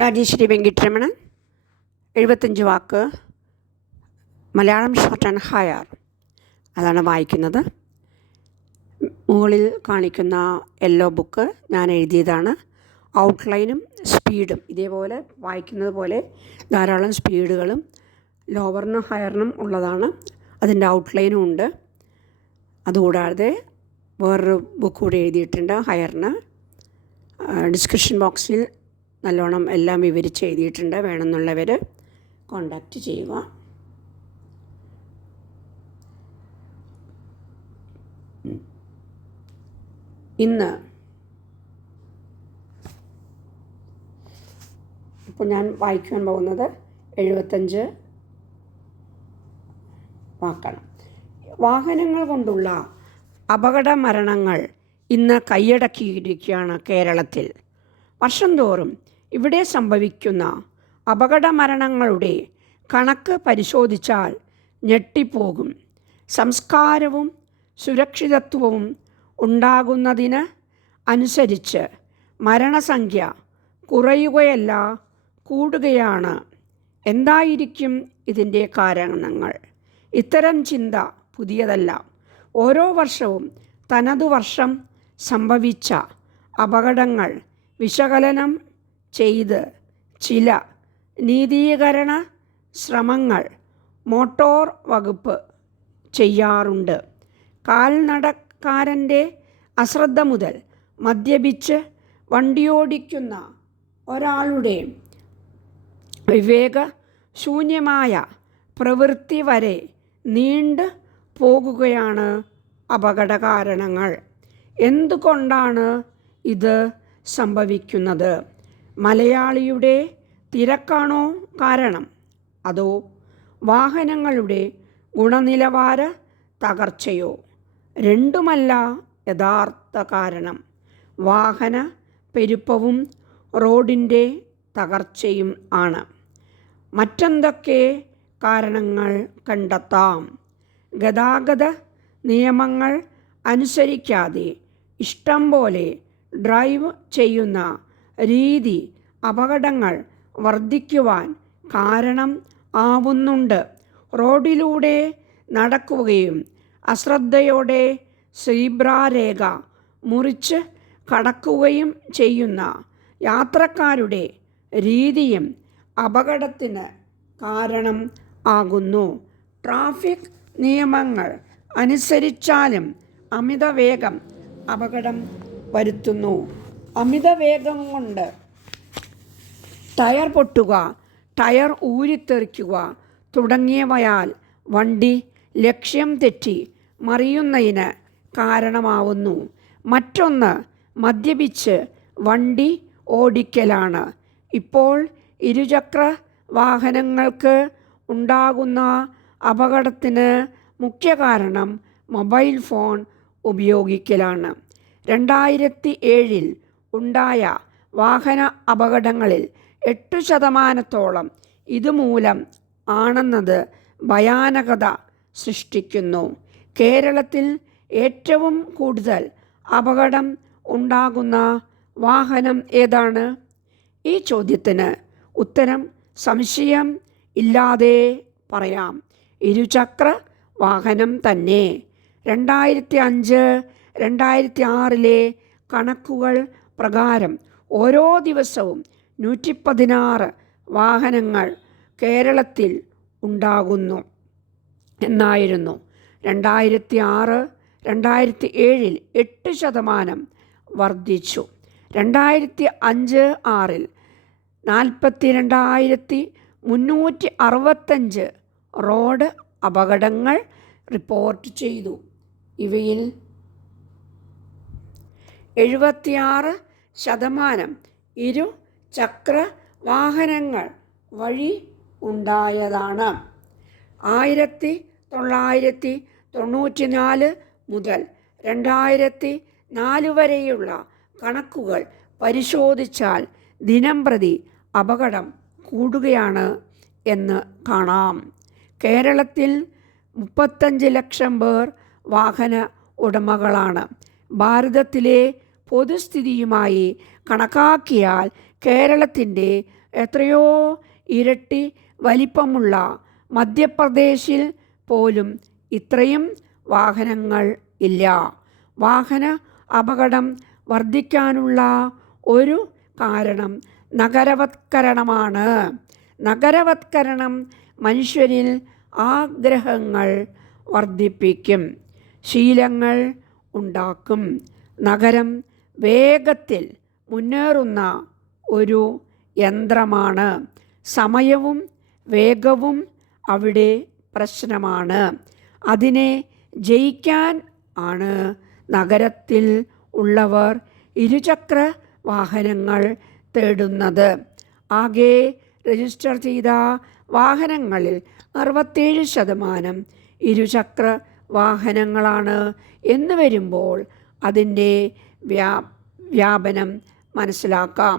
രാജേശ്വരി വെങ്കിട്ടരമണൻ 75 വാക്ക് Malayalam short and higher അതാണ് വായിക്കുന്നത്. മുകളിൽ കാണിക്കുന്ന യെല്ലോ ബുക്ക് ഞാൻ എഴുതിയതാണ്. ഔട്ട്ലൈനും സ്പീഡും ഇതേപോലെ വായിക്കുന്നത് പോലെ ധാരാളം സ്പീഡുകളും ലോവറിനും ഹയറിനും ഉള്ളതാണ്. അതിൻ്റെ ഔട്ട്ലൈനും ഉണ്ട്. അതുകൂടാതെ വേറൊരു ബുക്ക് കൂടി എഴുതിയിട്ടുണ്ട് ഹയറിന്. ഡിസ്ക്രിപ്ഷൻ ബോക്സിൽ നല്ലോണം എല്ലാം വിവരിച്ച് എഴുതിയിട്ടുണ്ട്. വേണമെന്നുള്ളവർ കോണ്ടാക്റ്റ് ചെയ്യുക. ഇന്ന് ഇപ്പോൾ ഞാൻ വായിക്കാൻ പോകുന്നത് 75 വാക്കാണ്. വാഹനങ്ങൾ കൊണ്ടുള്ള അപകട മരണങ്ങൾ ഇന്ന് കൈയടക്കിയിരിക്കുകയാണ് കേരളത്തിൽ. വർഷം തോറും ഇവിടെ സംഭവിക്കുന്ന അപകട മരണങ്ങളുടെ കണക്ക് പരിശോധിച്ചാൽ ഞെട്ടിപ്പോകും. സംസ്കാരവും സുരക്ഷിതത്വവും ഉണ്ടാകുന്നതിന് അനുസരിച്ച് മരണസംഖ്യ കുറയുകയല്ല കൂടുകയാണ്. എന്തായിരിക്കും ഇതിൻ്റെ കാരണങ്ങൾ? ഇത്തരം ചിന്ത പുതിയതല്ല. ഓരോ വർഷവും തനതു വർഷം സംഭവിച്ച അപകടങ്ങൾ വിശകലനം ചെയ്ത് ചില നീതീകരണ ശ്രമങ്ങൾ മോട്ടോർ വകുപ്പ് ചെയ്യാറുണ്ട്. കാൽനടക്കാരൻ്റെ അശ്രദ്ധ മുതൽ മദ്യപിച്ച് വണ്ടിയോടിക്കുന്ന ഒരാളുടെ വിവേകശൂന്യമായ പ്രവൃത്തി വരെ നീണ്ടു പോകുകയാണ് അപകട കാരണങ്ങൾ. എന്തുകൊണ്ടാണ് ഇത് സംഭവിക്കുന്നത്? മലയാളിയുടെ തിരക്കാണോ കാരണം? അതോ വാഹനങ്ങളുടെ ഗുണനിലവാര തകർച്ചയോ? രണ്ടുമല്ല യഥാർത്ഥ കാരണം. വാഹന പെരുപ്പവും റോഡിൻ്റെ തകർച്ചയും ആണ്. മറ്റെന്തൊക്കെ കാരണങ്ങൾ കണ്ടെത്താം? ഗതാഗത നിയമങ്ങൾ അനുസരിക്കാതെ ഇഷ്ടം പോലെ ഡ്രൈവ് ചെയ്യുന്ന രീതി അപകടങ്ങൾ വർദ്ധിക്കുവാൻ കാരണം ആവുന്നുണ്ട്. റോഡിലൂടെ നടക്കുകയും അശ്രദ്ധയോടെ സീബ്രാരേഖ മുറിച്ച് കടക്കുകയും ചെയ്യുന്ന യാത്രക്കാരുടെ രീതിയും അപകടത്തിന് കാരണം ആകുന്നു. ട്രാഫിക് നിയമങ്ങൾ അനുസരിച്ചാലും അമിതവേഗം അപകടം വരുത്തുന്നു. അമിതവേഗം കൊണ്ട് ടയർ പൊട്ടുക, ടയർ ഊരിത്തെറിക്കുക തുടങ്ങിയവയാൽ വണ്ടി ലക്ഷ്യം തെറ്റി മറിയുന്നതിന് കാരണമാവുന്നു. മറ്റൊന്ന് മദ്യപിച്ച് വണ്ടി ഓടിക്കലാണ്. ഇപ്പോൾ ഇരുചക്ര വാഹനങ്ങൾക്ക് ഉണ്ടാകുന്ന അപകടത്തിന് മുഖ്യ കാരണം മൊബൈൽ ഫോൺ ഉപയോഗിക്കലാണ്. 2007 ഉണ്ടായ വാഹന അപകടങ്ങളിൽ 8% ഇതുമൂലം ആണെന്നത് ഭയാനകത സൃഷ്ടിക്കുന്നു. കേരളത്തിൽ ഏറ്റവും കൂടുതൽ അപകടം ഉണ്ടാകുന്ന വാഹനം ഏതാണ്? ഈ ചോദ്യത്തിന് ഉത്തരം സംശയം ഇല്ലാതെ പറയാം. ഇരുചക്ര വാഹനം തന്നെ. 2005-2006 കണക്കുകൾ പ്രകാരം ഓരോ ദിവസവും 116 വാഹനങ്ങൾ കേരളത്തിൽ ഉണ്ടാകുന്നു എന്നായിരുന്നു. 2006-2007 8% വർദ്ധിച്ചു. 2005-06 42,365 റോഡ് അപകടങ്ങൾ റിപ്പോർട്ട് ചെയ്തു. ഇവയിൽ 76% ഇരുചക്ര വാഹനങ്ങൾ വഴി ഉണ്ടായതാണ്. 1994 മുതൽ 2004 വരെയുള്ള കണക്കുകൾ പരിശോധിച്ചാൽ ദിനംപ്രതി അപകടം കൂടുകയാണ് എന്ന് കാണാം. കേരളത്തിൽ 35 ലക്ഷം പേർ വാഹന ഉടമകളാണ്. ഭാരതത്തിലെ പൊതുസ്ഥിതിയുമായി കണക്കാക്കിയാൽ കേരളത്തിൻ്റെ എത്രയോ ഇരട്ടി വലിപ്പമുള്ള മധ്യപ്രദേശിൽ പോലും ഇത്രയും വാഹനങ്ങൾ ഇല്ല. വാഹന അപകടം വർദ്ധിക്കാനുള്ള ഒരു കാരണം നഗരവത്കരണമാണ്. നഗരവത്കരണം മനുഷ്യരിൽ ആഗ്രഹങ്ങൾ വർദ്ധിപ്പിക്കും, ശീലങ്ങൾ ഉണ്ടാക്കും. നഗരം വേഗത്തിൽ മുന്നേറുന്ന ഒരു യന്ത്രമാണ്. സമയവും വേഗവും അവിടെ പ്രശ്നമാണ്. അതിനെ ജയിക്കാൻ ആണ് നഗരത്തിൽ ഉള്ളവർ ഇരുചക്ര വാഹനങ്ങൾ തേടുന്നത്. ആകെ രജിസ്റ്റർ ചെയ്ത വാഹനങ്ങളിൽ 67% ഇരുചക്ര വാഹനങ്ങളാണ് എന്ന് വരുമ്പോൾ അതിൻ്റെ വ്യാപനം മനസ്സിലാക്കാം.